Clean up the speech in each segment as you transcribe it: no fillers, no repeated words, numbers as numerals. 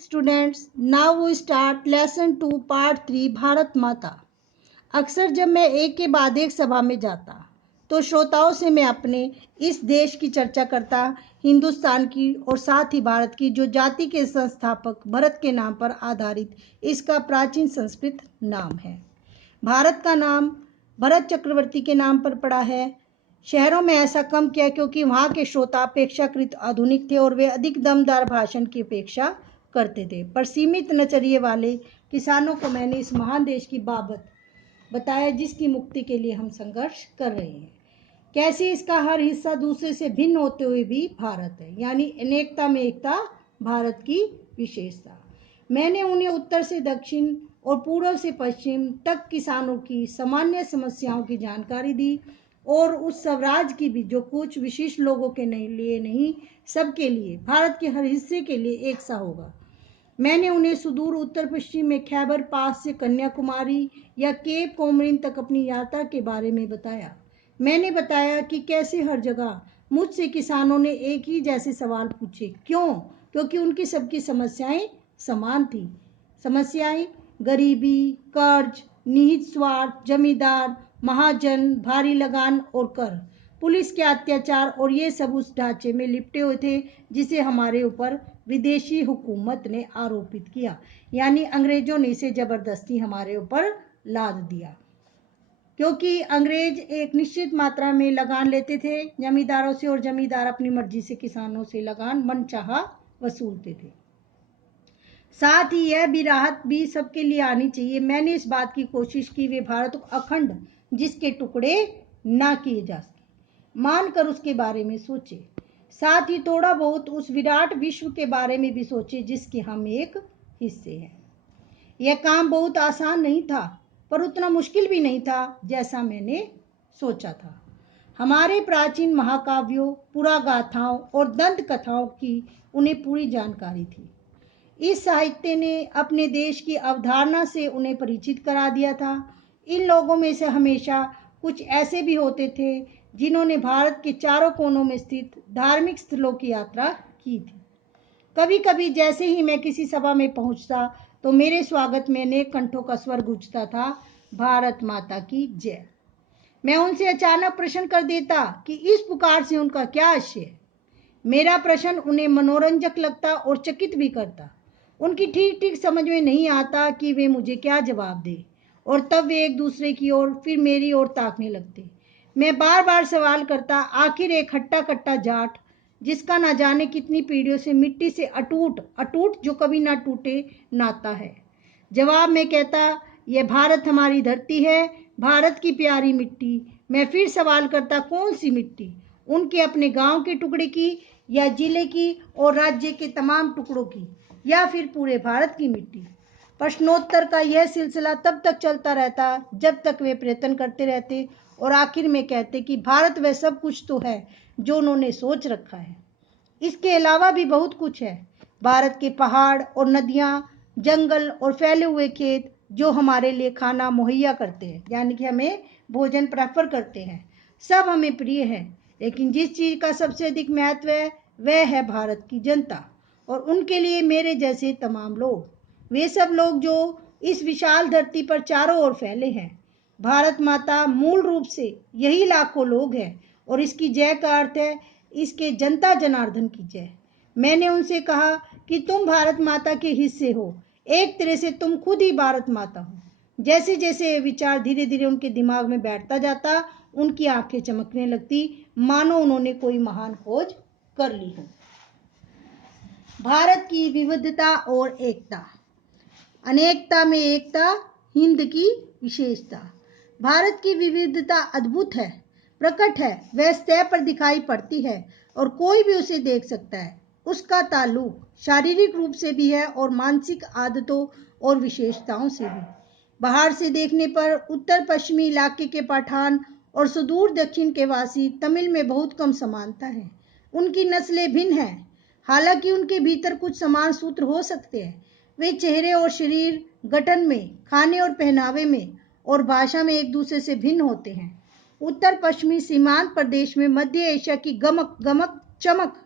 Students, now we start lesson 2 part 3 Bharat Mata. अक्सर जब मैं एक के बाद एक सभा में जाता तो श्रोताओं से मैं अपने इस देश की चर्चा करता, हिंदुस्तान की और साथ ही भारत की, जो जाति के संस्थापक भरत के नाम पर आधारित इसका प्राचीन संस्कृत नाम है। भारत का नाम भरत चक्रवर्ती के नाम पर पड़ा है। शहरों में ऐसा कम किया क्योंकि वहाँ के श्रोता अपेक्षाकृत आधुनिक थे और वे अधिक दमदार भाषण की अपेक्षा करते थे। पर सीमित नजरिए वाले किसानों को मैंने इस महान देश की बाबत बताया जिसकी मुक्ति के लिए हम संघर्ष कर रहे हैं। कैसे इसका हर हिस्सा दूसरे से भिन्न होते हुए भी भारत है, यानी अनेकता में एकता भारत की विशेषता। मैंने उन्हें उत्तर से दक्षिण और पूर्व से पश्चिम तक किसानों की सामान्य समस्याओं की जानकारी दी और उस स्वराज की भी जो कुछ विशिष्ट लोगों के लिए नहीं, सबके लिए, भारत के हर हिस्से के लिए एक सा होगा। मैंने उन्हें सुदूर उत्तर पश्चिम में खैबर पास से कन्याकुमारी या केप कोमरिन तक अपनी यात्रा के बारे में बताया। मैंने बताया कि कैसे हर जगह मुझसे किसानों ने एक ही जैसे सवाल पूछे। क्यों? क्योंकि उनकी सबकी समस्याएं समान थी। समस्याएं गरीबी, कर्ज, निहित स्वार्थ, जमींदार, महाजन, भारी लगान और कर, पुलिस के अत्याचार, और ये सब उस ढांचे में लिपटे हुए थे जिसे हमारे ऊपर विदेशी हुकूमत ने आरोपित किया, यानी अंग्रेजों ने इसे जबरदस्ती हमारे ऊपर लाद दिया। क्योंकि अंग्रेज एक निश्चित मात्रा में लगान लेते थे जमींदारों से और जमींदार अपनी मर्जी से किसानों से लगान मनचाहा वसूलते थे। साथ ही यह भी राहत भी सबके लिए आनी चाहिए। मैंने इस बात की कोशिश की वे भारत को अखंड, जिसके टुकड़े ना किए जा सके, मानकर उसके बारे में सोचे। साथ ही थोड़ा बहुत उस विराट विश्व के बारे में भी सोचे जिसके हम एक हिस्से हैं। यह काम बहुत आसान नहीं था, पर उतना मुश्किल भी नहीं था जैसा मैंने सोचा था। हमारे प्राचीन महाकाव्यों, पुरागाथाओं और दंत कथाओं की उन्हें पूरी जानकारी थी। इस साहित्य ने अपने देश की अवधारणा से उन्हें परिचित करा दिया था। इन लोगों में से हमेशा कुछ ऐसे भी होते थे जिन्होंने भारत के चारों कोनों में स्थित धार्मिक स्थलों की यात्रा की थी। कभी कभी जैसे ही मैं किसी सभा में पहुंचता तो मेरे स्वागत में अनेक कंठों का स्वर गूंजता था, भारत माता की जय। मैं उनसे अचानक प्रश्न कर देता कि इस पुकार से उनका क्या आशय है। मेरा प्रश्न उन्हें मनोरंजक लगता और चकित भी करता। उनकी ठीक ठीक समझ में नहीं आता कि वे मुझे क्या जवाब दें, और तब वे एक दूसरे की ओर फिर मेरी ओर ताकने लगते। मैं बार बार सवाल करता, आखिर एक हट्टा कट्टा जाट जिसका ना जाने कितनी पीढ़ियों से मिट्टी से अटूट अटूट जो कभी ना टूटे नाता है। जवाब में कहता, यह भारत हमारी धरती है, भारत की प्यारी मिट्टी। मैं फिर सवाल करता, कौन सी मिट्टी? उनके अपने गांव के टुकड़े की, या जिले की और राज्य के तमाम टुकड़ों की, या फिर पूरे भारत की मिट्टी? प्रश्नोत्तर का यह सिलसिला तब तक चलता रहता जब तक वे प्रयत्न करते रहते और आखिर में कहते कि भारत वह सब कुछ तो है जो उन्होंने सोच रखा है। इसके अलावा भी बहुत कुछ है। भारत के पहाड़ और नदियां, जंगल और फैले हुए खेत जो हमारे लिए खाना मुहैया करते हैं, यानी कि हमें भोजन प्रेफर करते हैं, सब हमें प्रिय है। लेकिन जिस चीज का सबसे अधिक महत्व है वह है भारत की जनता और उनके लिए मेरे जैसे तमाम लोग, वे सब लोग जो इस विशाल धरती पर चारों ओर फैले हैं। भारत माता मूल रूप से यही लाखों लोग हैं और इसकी जय का अर्थ है इसके जनता जनार्दन की जय। मैंने उनसे कहा कि तुम भारत माता के हिस्से हो, एक तरह से तुम खुद ही भारत माता हो। जैसे जैसे ये विचार धीरे धीरे उनके दिमाग में बैठता जाता, उनकी आंखें चमकने लगती, मानो उन्होंने कोई महान खोज कर ली हो। भारत की विविधता और एकता। अनेकता में एकता, हिंद की विशेषता। भारत की विविधता अद्भुत है, प्रकट है, वह सतह पर दिखाई पड़ती है और कोई भी उसे देख सकता है। उसका ताल्लुक शारीरिक रूप से भी है और मानसिक आदतों और विशेषताओं से भी। बाहर से देखने पर उत्तर पश्चिमी इलाके के पठान और सुदूर दक्षिण के वासी तमिल में बहुत कम समानता है। उनकी नस्लें भिन्न हैं, हालांकि उनके भीतर कुछ समान सूत्र हो सकते हैं। वे चेहरे और शरीर गठन में, खाने और पहनावे में और भाषा में एक दूसरे से भिन्न होते हैं। उत्तर पश्चिमी सीमांत प्रदेश में मध्य एशिया की गमक गमक चमक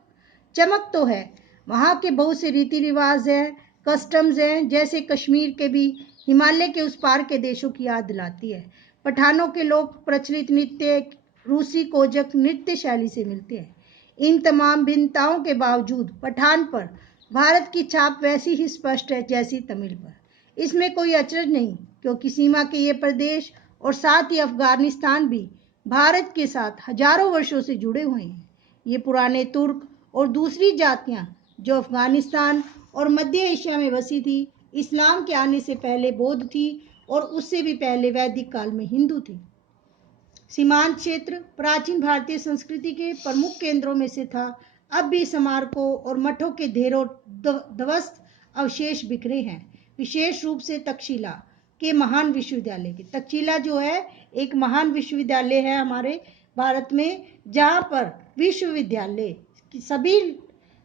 चमक तो है। वहाँ के बहुत से रीति रिवाज हैं कस्टम्स हैं, जैसे कश्मीर के भी हिमालय के उस पार के देशों की याद दिलाती है। पठानों के लोग प्रचलित नृत्य रूसी कोजक नृत्य शैली से मिलते हैं। इन तमाम भिन्नताओं के बावजूद पठान पर भारत की छाप वैसी ही स्पष्ट है जैसी तमिल पर। इसमें कोई अचरज नहीं, क्योंकि सीमा के ये प्रदेश और साथ ही अफगानिस्तान भी भारत के साथ हजारों वर्षों से जुड़े हुए हैं। ये पुराने तुर्क और दूसरी जातियां जो अफगानिस्तान और मध्य एशिया में बसी थी, इस्लाम के आने से पहले बौद्ध थी और उससे भी पहले वैदिक काल में हिंदू थी। सीमांत क्षेत्र प्राचीन भारतीय संस्कृति के प्रमुख केंद्रों में से था। अब भी स्मारकों और मठों के ढेरों ध्वस्त अवशेष बिखरे हैं, विशेष रूप से तक्षशिला के महान विश्वविद्यालय के। तक्षशिला जो है एक महान विश्वविद्यालय है हमारे भारत में, जहाँ पर विश्वविद्यालय की सभी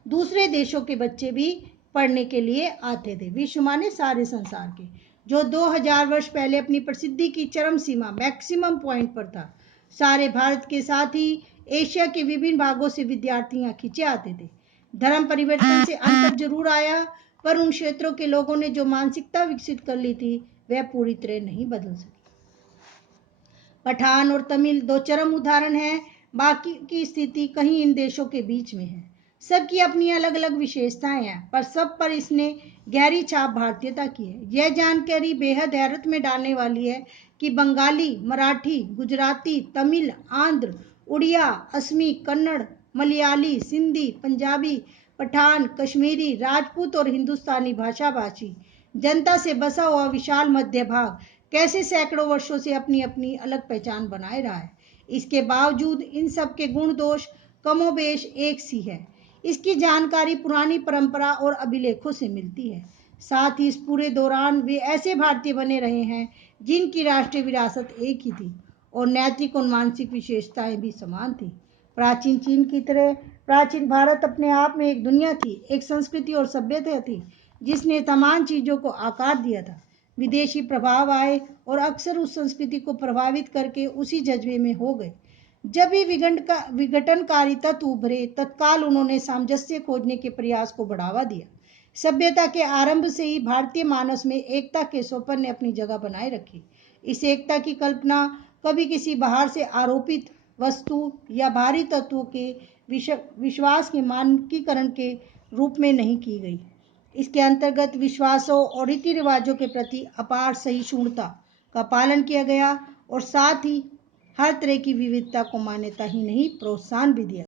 दूसरे देशों के बच्चे भी पढ़ने के लिए आते थे। विश्व माने सारे संसार के, जो 2000 वर्ष पहले अपनी प्रसिद्धि की चरम सीमा मैक्सिमम पॉइंट पर था। सारे भारत के साथ ही एशिया के विभिन्न भागों से विद्यार्थी यहाँ खींचे आते थे। धर्म परिवर्तन से अंतर जरूर आया, पर उन क्षेत्रों के लोगों ने जो मानसिकता विकसित कर ली थी वह पूरी तरह नहीं बदल सकी। पठान और तमिल दो चरम उदाहरण हैं, बाकी की स्थिति कहीं इन देशों के बीच में है। सबकी अपनी अलग अलग विशेषताएं हैं, पर सब पर इसने गहरी छाप भारतीयता की है। यह जानकारी बेहद हैरत में डालने वाली है कि बंगाली, मराठी, गुजराती, तमिल, आंध्र, उड़िया, असमी, कन्नड़, मलयाली, सिंधी, पंजाबी, पठान, कश्मीरी, राजपूत और हिंदुस्तानी भाषा भाषी जनता से बसा हुआ विशाल मध्य भाग कैसे सैकड़ों वर्षों से अपनी अपनी अलग पहचान बनाए रहा है। इसके बावजूद इन सब के गुण दोष कमोबेश एक सी है। इसकी जानकारी पुरानी परंपरा और अभिलेखों से मिलती है। साथ ही इस पूरे दौरान वे ऐसे भारतीय बने रहे हैं जिनकी राष्ट्रीय विरासत एक ही थी और नैतिक और मानसिक विशेषताएं भी समान थी। प्राचीन चीन की तरह प्राचीन भारत अपने आप में एक दुनिया थी, एक संस्कृति और सभ्यता थी जिसने तमाम चीजों को आकार दिया था। विदेशी प्रभाव आए और अक्सर उस संस्कृति को प्रभावित करके उसी जज्बे में हो गए। जब भी विघटनकारी तत्व उभरे, तत्काल उन्होंने सामंजस्य खोजने के प्रयास को बढ़ावा दिया। सभ्यता के आरंभ से ही भारतीय मानस में एकता के स्वप्न ने अपनी जगह बनाए रखी। इस एकता की कल्पना कभी किसी बाहर से आरोपित वस्तु या बाहरी तत्वों के विश्वास के मानकीकरण के रूप में नहीं की गई। इसके अंतर्गत विश्वासों और रीति रिवाजों के प्रति अपार सहिष्णुता का पालन किया गया और साथ ही हर तरह की विविधता को मान्यता ही नहीं प्रोत्साहन भी दिया।